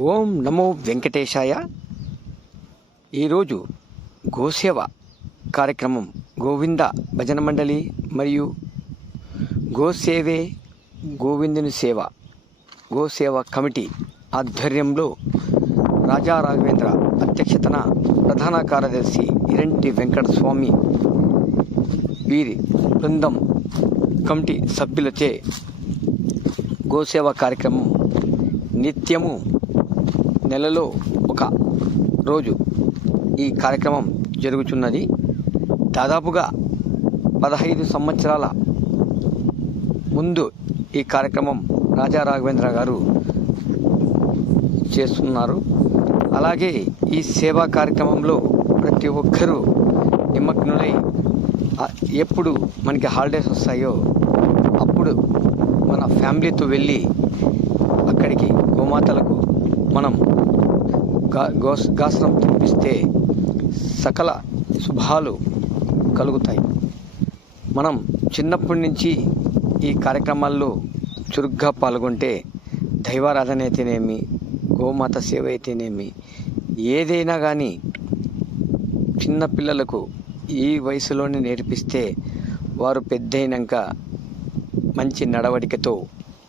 ఓం నమో వెంకటేశాయ. ఈరోజు గోసేవ కార్యక్రమం గోవింద భజన మండలి మరియు గోసేవే గోవిందుని సేవ గోసేవ కమిటీ ఆధ్వర్యంలో రాజా రాఘవేంద్ర అధ్యక్షతన ప్రధాన కార్యదర్శి ఇరంటి వెంకటస్వామి వీరి బృందం కమిటీ సభ్యులచే గోసేవ కార్యక్రమం నిత్యము నెలలో ఒక రోజు ఈ కార్యక్రమం జరుగుతున్నది దాదాపుగా పదహైదు సంవత్సరాల ముందు ఈ కార్యక్రమం రాజా రాఘవేంద్ర గారు చేస్తున్నారు. అలాగే ఈ సేవా కార్యక్రమంలో ప్రతి ఒక్కరూ నిమగ్నులై ఎప్పుడు మనకి హాలిడేస్ వస్తాయో అప్పుడు మన ఫ్యామిలీతో వెళ్ళి అక్కడికి గోమాతలకు మనం గా గాసనం తినిపిస్తే సకల శుభాలు కలుగుతాయి. మనం చిన్నప్పటి నుంచి ఈ కార్యక్రమాల్లో చురుగ్గా పాల్గొంటే దైవారాధన అయితేనేమి గోమాత సేవ అయితేనేమి ఏదైనా కానీ చిన్నపిల్లలకు ఈ వయసులోనే నేర్పిస్తే వారు పెద్దయినాక మంచి నడవడికతో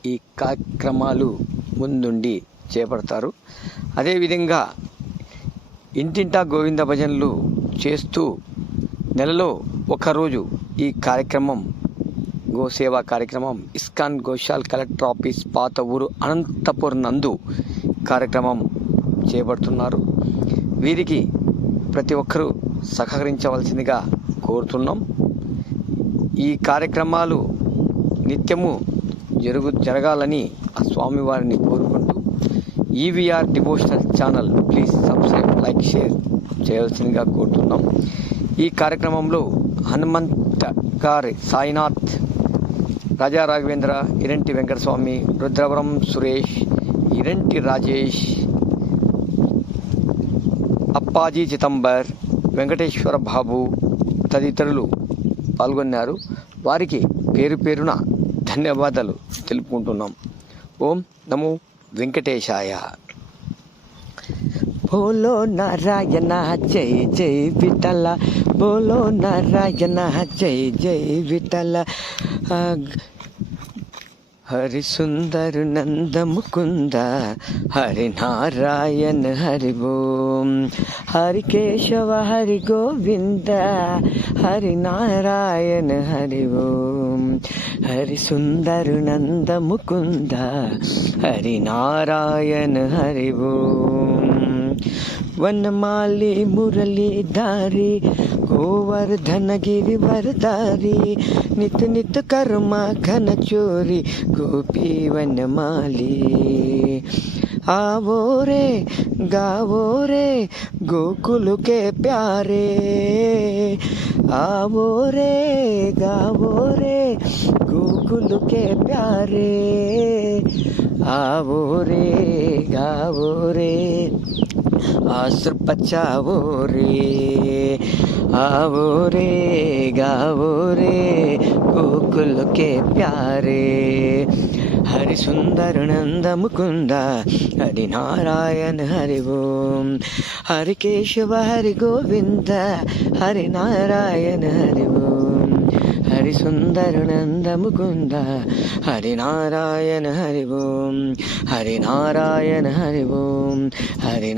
ఈ కార్యక్రమాలు ముందుండి చేపడతారు. అదేవిధంగా ఇంటింటా గోవింద భజనలు చేస్తూ నెలలో ఒకరోజు ఈ కార్యక్రమం గోసేవా కార్యక్రమం ఇస్కాన్ గోశాల్ కలెక్టర్ ఆఫీస్ పాత ఊరు అనంతపురం నందు కార్యక్రమం చేపడుతున్నారు. వీరికి ప్రతి ఒక్కరూ సహకరించవలసిందిగా కోరుతున్నాం. ఈ కార్యక్రమాలు నిత్యము జరుగు జరగాలని ఆ స్వామివారిని కోరుకుంటున్నాం EVR devotional channel please subscribe like share చేయవలసిందిగా కోరుతున్నాం. ఈ కార్యక్రమంలో హనుమంత గారి సాయినాథ్ రాజా రాఘవేంద్ర ఇరంటి వెంకటస్వామి రుద్రవరం సురేష్ ఇరంటి రాజేష్ అప్పాజీ చిదంబర్ వెంకటేశ్వర బాబు తదితరులు పాల్గొన్నారు. వారికి పేరు పేరున ధన్యవాదాలు తెలుపుకుంటున్నాం. ఓం నమో వెంకటేశాయ. బోలో నారాయణ జై జై విఠల. బోలో నారాయణ జై జై విఠల. ஹரிசுந்தரு நந்த முகுந்த ஹரி நாராயண ஹரி ஓம் ஹரி கேசவ ஹரி கோவிந்த ஹரி நாராயண ஹரி ஓம் ஹரி சுந்தரு நந்த முகுந்த ஹரி நாராயண ஹரி ஓம் வனமாலி முரளிதாரி मुरलीधारी गोवर्धन गिरिवरधारी नित नित कर्मा घन चोरी गोपी वनमाली आवो रे गावो रे गोकुल के प्यारे आवो रे गावो रे गोकुल के प्यारे आवो रे गावो रे आसुर बचावो रे आवो रे गावो रे गोकुल के प्यारे हरि सुंदर नंद मुकुंद हरि नारायण हरि ओम हरि केशव हरि गोविंद हरि नारायण हरि ओम ஹரி சுந்தர நந்த முகுந்த ஹரி நாராயண ஹரி ஓம் ஹரி நாராயண ஹரி ஓம். ஹரி